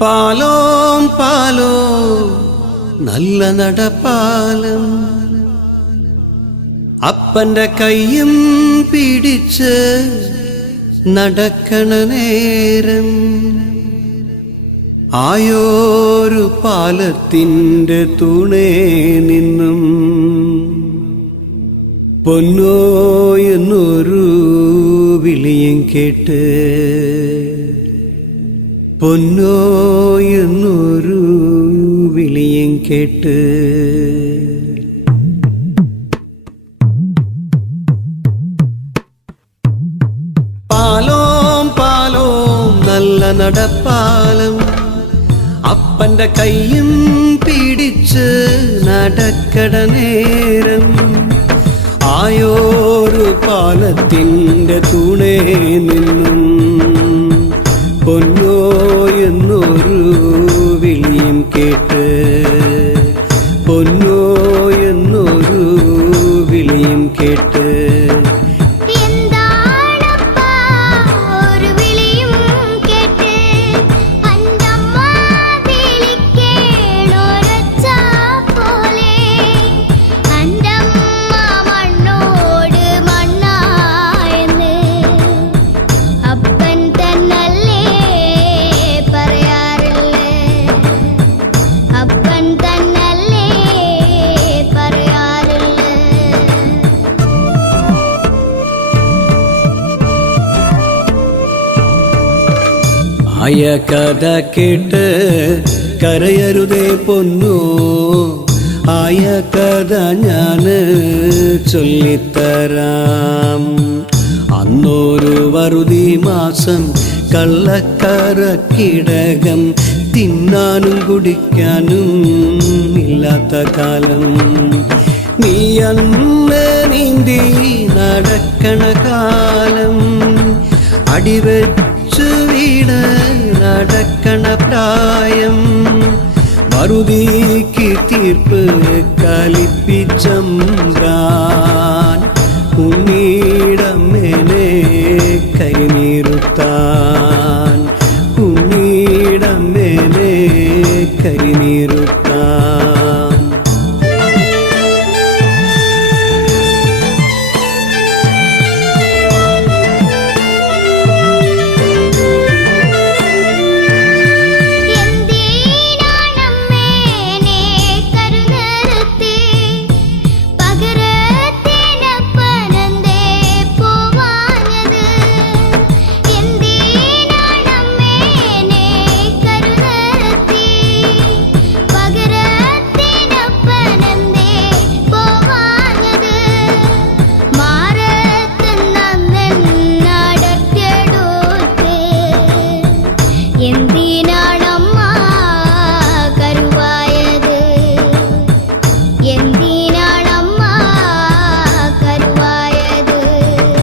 പാലോം പാലോ നല്ല നടപ്പാലം അപ്പന്റെ കയ്യും പിടിച്ച് നടക്കണ നേരം ആയോരു പാലത്തിൻ്റെ തൂണേ നിന്നും പൊന്നോ എന്നൊരു വിളിയും കേട്ട് പൊന്നോ എന്നൊരു വിളിയും കേട്ട് പാലോം പാലോം നല്ല നടപ്പാലം അപ്പന്റെ കയ്യും പിടിച്ച് നടക്കട നേരം ആയോരു പാലത്തിൻ്റെ തൂണേ നിന്നും പൊന്നോ എന്നൊരു വിളിയും കേട്ട് പൊന്നോ എന്നൊരു വിളിയും കേട്ട് ആയ കഥ കേട്ട് കരയരുതേ പൊന്നോ ആയ കഥ ഞാൻ ചൊല്ലിത്തരാം അന്നൊരു വറുതി മാസം കള്ളക്കറക്കിടകം തിന്നാനും കുടിക്കാനും ഇല്ലാത്ത കാലം നീ അന്ന് നീന്തി നടക്കണ കാലം അടിവെച്ചു വീട് നടക്കണ പ്രായം മറുതിക്ക് തീർപ്പ് കലിപ്പിച്ചമ്പ്രാൻ ഉണ്ണീടമ്മേനെ കൈനീറുത്താൻ